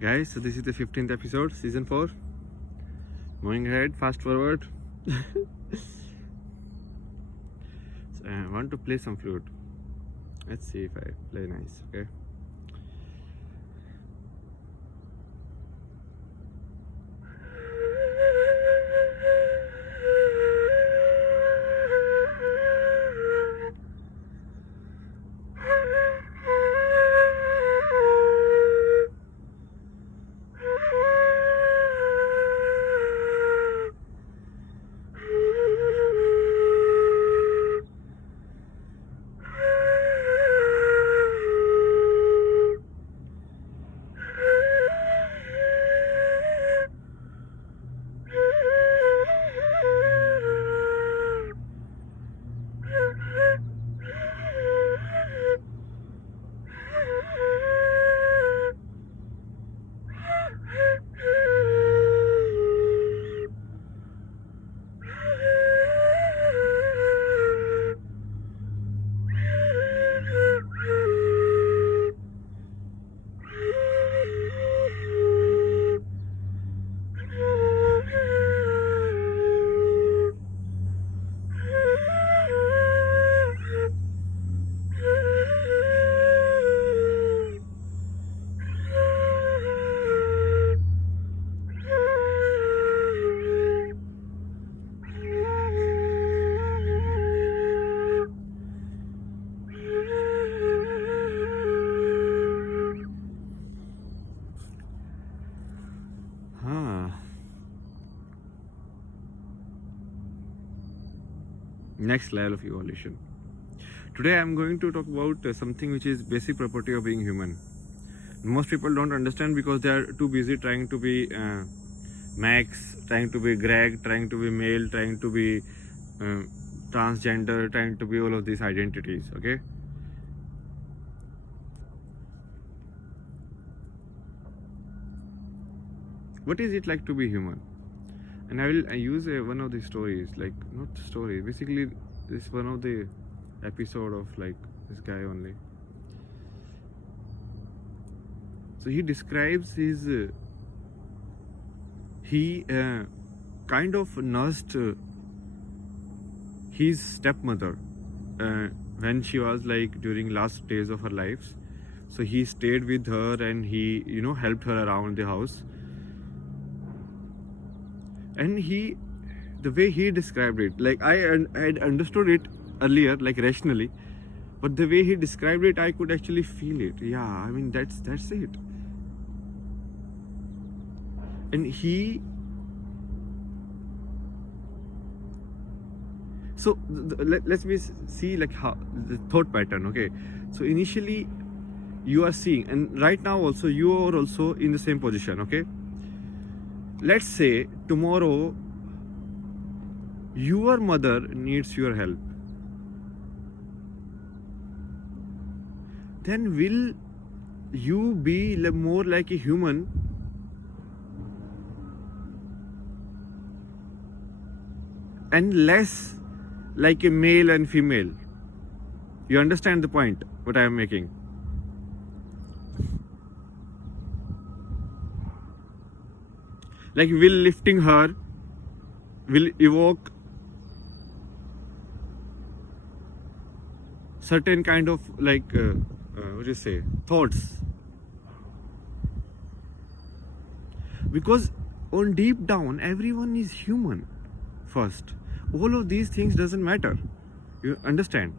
Guys, so this is the 15th episode, season 4. Moving ahead, fast forward. So I want to play some flute. Let's see if I play nice, okay? Next level of evolution. Today I'm going to talk about something which is basic property of being human. Most people don't understand because they are too busy trying to be Max, trying to be Greg, trying to be male, trying to be transgender, trying to be all of these identities, okay? What is it like to be human? And I use one of the stories, like not story, basically this one of the episode of like this guy only. So he describes his he kind of nursed his stepmother when she was like during last days of her life. So he stayed with her and he helped her around the house. And the way he described it, like I had understood it earlier, like rationally, but the way he described it, I could actually feel it. Yeah, I mean that's it. And so let's see like how the thought pattern. Okay, so initially you are seeing, and right now also you are also in the same position. Okay, let's say tomorrow your mother needs your help, then will you be more like a human and less like a male and female? You understand the point what I am making? Like will lifting her will evoke certain kind of like what do you say, thoughts, because on deep down everyone is human first. All of these things doesn't matter, you understand?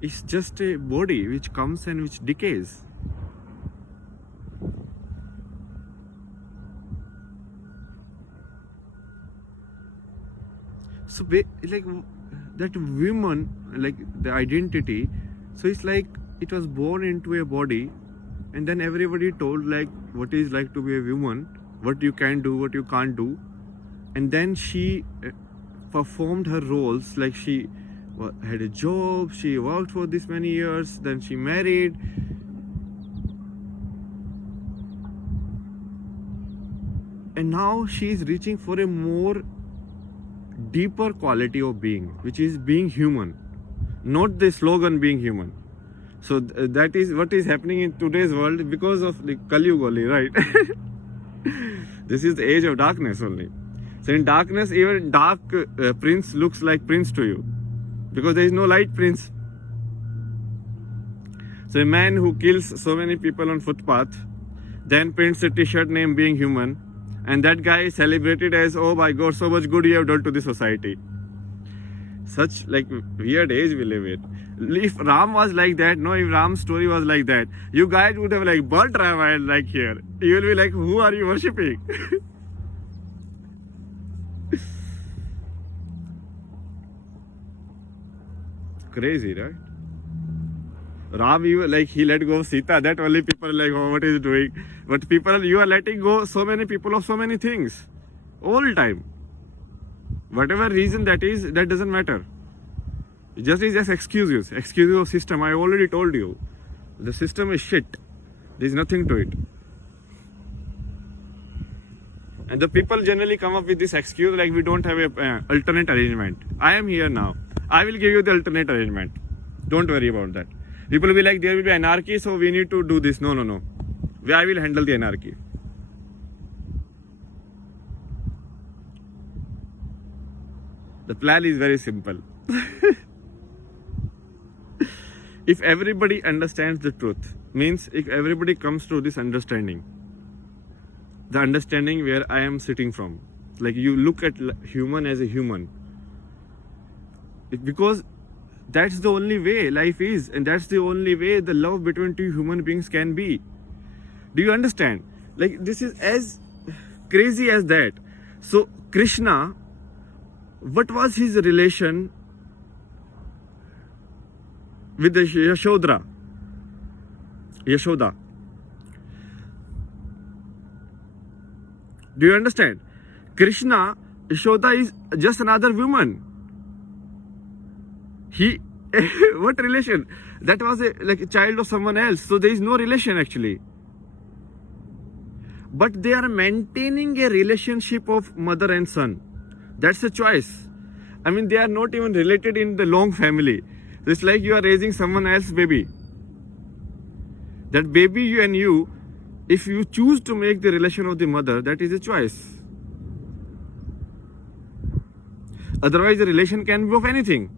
It's just a body which comes and which decays. So like that woman, like the identity, so it's like it was born into a body, and then everybody told like what is like to be a woman, what you can do, what you can't do, and then she performed her roles, like she had a job, she worked for this many years, then she married, and now she is reaching for a more deeper quality of being, which is being human, not the slogan being human. So that is what is happening in today's world because of the Kali Yuga only, right? This is the age of darkness only. So in darkness, even dark prince looks like prince to you because there is no light prince. So a man who kills so many people on footpath, then prints a t-shirt name being human, and that guy is celebrated as, oh my god, so much good you have done to the society. Such like weird age we live in. If Ram was like that, no, if Ram's story was like that, you guys would have like burnt Ramayana like here. You will be like, who are you worshipping? Crazy, right? Ram, you like he let go of Sita. That only people are like, oh, what is he doing? But people, you are letting go so many people of so many things all the time. Whatever reason that is, that doesn't matter. It just is just excuses of system. I already told you, the system is shit. There is nothing to it. And the people generally come up with this excuse like we don't have a alternate arrangement. I am here now. I will give you the alternate arrangement. Don't worry about that. People will be like, there will be anarchy, so we need to do this. No. I will handle the anarchy. The plan is very simple. If everybody understands the truth, means if everybody comes to this understanding, the understanding where I am sitting from, like you look at human as a human, because that's the only way life is, and that's the only way the love between two human beings can be. Do you understand? Like this is as crazy as that. So Krishna, what was his relation with the Yashoda? Do you understand? Krishna, Yashoda is just another woman. He, what relation? That was like a child of someone else. So there is no relation actually. But they are maintaining a relationship of mother and son. That's a choice. I mean, they are not even related in the long family. It's like you are raising someone else's baby. That baby, you and you, if you choose to make the relation of the mother, that is a choice. Otherwise, the relation can be of anything.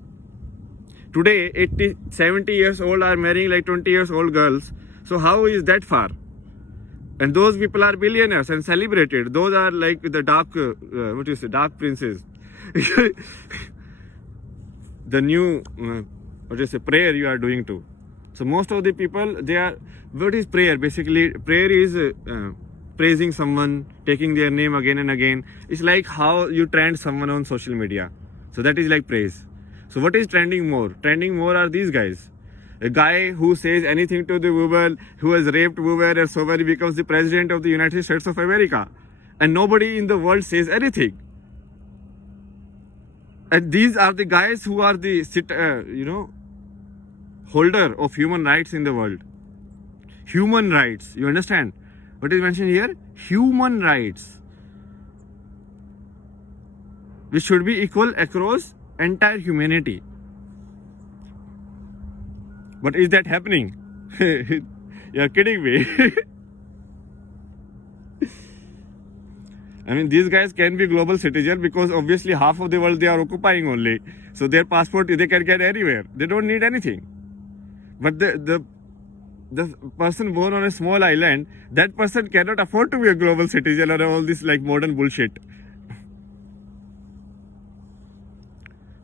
Today, 80, 70 years old are marrying like 20 years old girls. So how is that far? And those people are billionaires and celebrated. Those are like the dark, dark princes. The new, prayer you are doing too. So most of the people, they are, what is prayer? Basically, prayer is praising someone, taking their name again and again. It's like how you trend someone on social media. So that is like praise. So what is trending more? Trending more are these guys. A guy who says anything to the woman, who has raped women and so many, becomes the president of the United States of America. And nobody in the world says anything. And these are the guys who are the, holder of human rights in the world. Human rights. You understand? What is mentioned here? Human rights. Which should be equal across entire humanity. But is that happening? You're kidding me. I mean, these guys can be global citizens because obviously half of the world they are occupying only. So their passport, they can get anywhere. They don't need anything. But the person born on a small island, that person cannot afford to be a global citizen or all this like modern bullshit.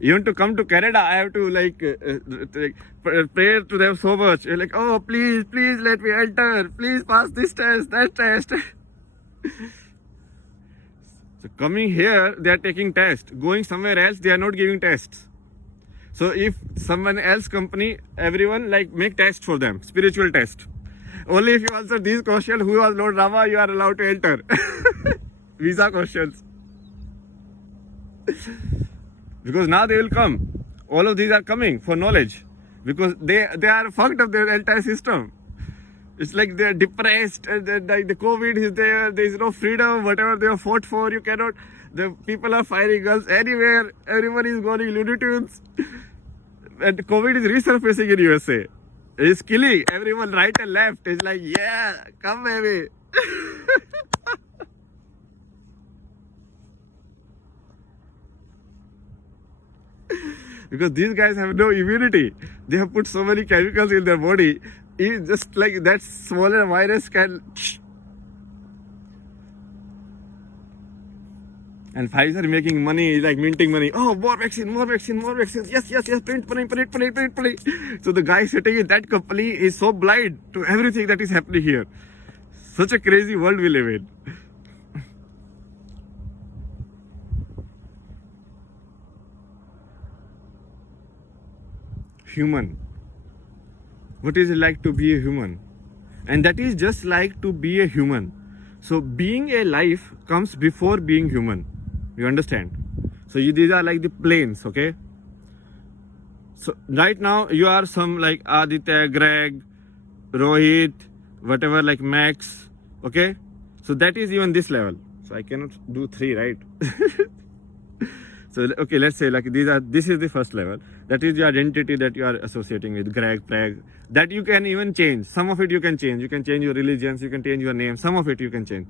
Even to come to Canada, I have to pray to them so much. Like, oh, please let me enter. Please pass this test, that test. So coming here, they are taking tests. Going somewhere else, they are not giving tests. So if someone else company, everyone like make tests for them, spiritual test. Only if you answer these questions, who was Lord Rama, you are allowed to enter. Visa questions. Because now they will come. All of these are coming for knowledge. Because they are fucked up their entire system. It's like they are depressed. And then, like the COVID is there. There is no freedom. Whatever they have fought for, you cannot. The people are firing guns anywhere. Everyone is going Looney Tunes. And COVID is resurfacing in USA. He's killing everyone right and left. He's like, yeah, come baby. Because these guys have no immunity. They have put so many chemicals in their body. It's just like that smaller virus can. And Pfizer making money, like minting money. Oh, more vaccine, more vaccine, more vaccine. Yes, yes, yes. Print. So the guy sitting in that company is so blind to everything that is happening here. Such a crazy world we live in. Human. What is it like to be a human? And that is just like to be a human. So being a life comes before being human. You understand? So these are like the planes, okay? So right now you are some like Aditya, Greg, Rohit, whatever, like Max, okay? So that is even this level. So I cannot do 3, right? So okay, let's say like this is the first level. That is the identity that you are associating with Greg, Preg. That you can even change. Some of it you can change. You can change your religions, you can change your name. Some of it you can change.